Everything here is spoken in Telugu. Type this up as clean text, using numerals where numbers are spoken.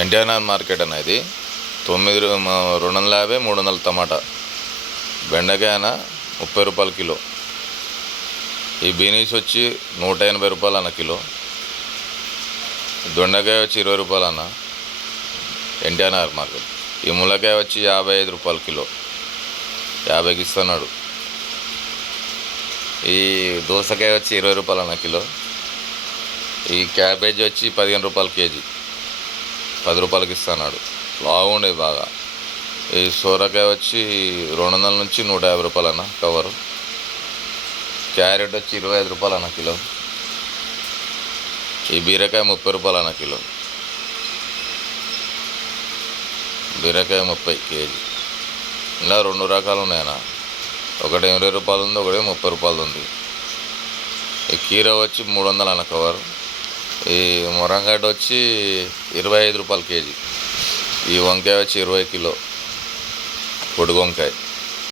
ఎన్టీఆర్ మార్కెట్ అన్న ఇది 250 300 టమాటా. బెండకాయ అన్న 30 రూపాయలు కిలో. ఈ బీనీస్ వచ్చి 180 రూపాయలు అన్న కిలో. దొండకాయ వచ్చి 20 రూపాయలు అన్న ఎన్టీఆర్ మార్కెట్. ఈ ములకాయ వచ్చి 55 రూపాయలు కిలో, 50కి ఇస్తున్నాడు. ఈ దోసకాయ వచ్చి 20 రూపాయలు అన్న కిలో. ఈ క్యాబేజీ వచ్చి 15 రూపాయలు కేజీ, 10 రూపాయలకి ఇస్తున్నాడు. బాగుండేది బాగా. ఈ సోరకాయ వచ్చి 200 నుంచి 150 రూపాయలు అన్న కవరు. క్యారెట్ వచ్చి 25 రూపాయలు అన్న కిలో. ఈ బీరకాయ 30 రూపాయలు అన్న కిలో. బీరకాయ 30 కేజీ. ఇలా 2 రకాలు ఉన్నాయన్న. ఒకటి 20 రూపాయలు ఉంది, ఒకటి 30 రూపాయలు ఉంది. ఈ కీర వచ్చి 300 అన్న కవర్. ఈ మురంగడ్డ వచ్చి 25 రూపాయలు కేజీ. ఈ వంకాయ వచ్చి 20 కిలో, పొడుగు వంకాయ.